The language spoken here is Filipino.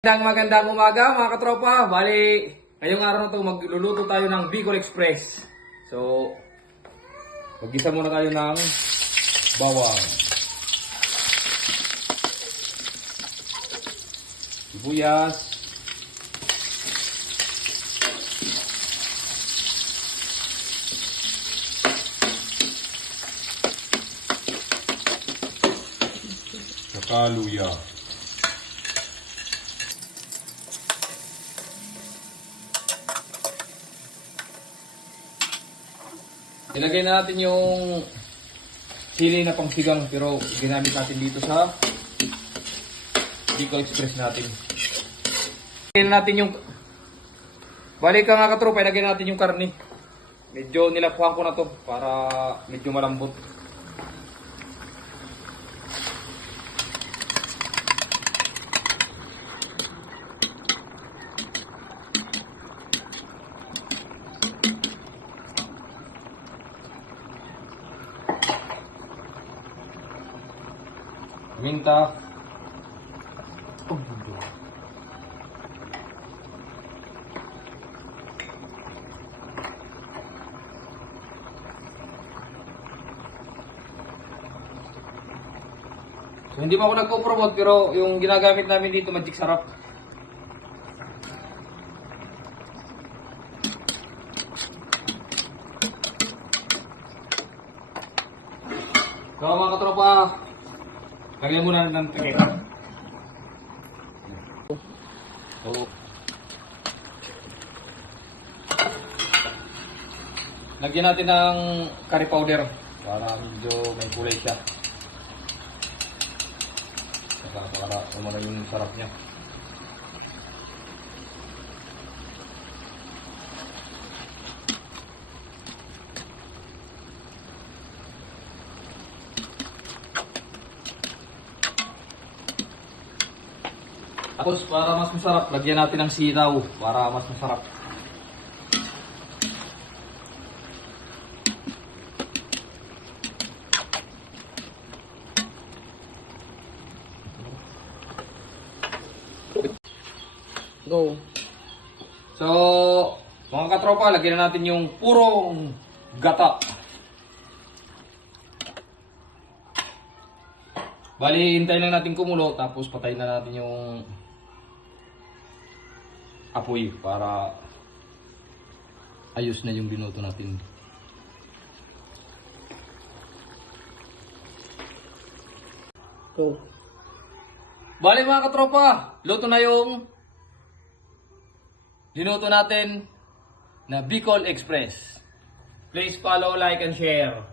Magandang umaga mga katropa. Bali, ngayong araw na to magluluto tayo ng Bicol Express. So, mag-isa muna tayo ng bawang, sibuyas, saka luya. Ilagay na natin yung sili na pangsigang pero ginamit natin dito sa Bicol Express natin. Ilagay na natin yung balik ka nga katropa, ilagay natin yung karne. Medyo nilapuhan ko na to para medyo malambot. Minta. So, hindi pa ako nagpo-promote pero yung ginagamit namin dito Magic Sarap. So mga katropa, lagyan muna ng takita. So, lagyan natin ng curry powder para medyo may kulay siya. Para umano yung sarap niya. Tapos para mas masarap, lagyan natin ng sitaw para mas masarap. Go. So, mga katropa, lagyan na natin yung purong gata. Bali, hintayin lang natin kumulo, tapos patayin na natin yung apoy para ayos na yung binuto natin. So, bali mga katropa, luto na yung dinuto natin na Bicol Express. Please follow, like, and share.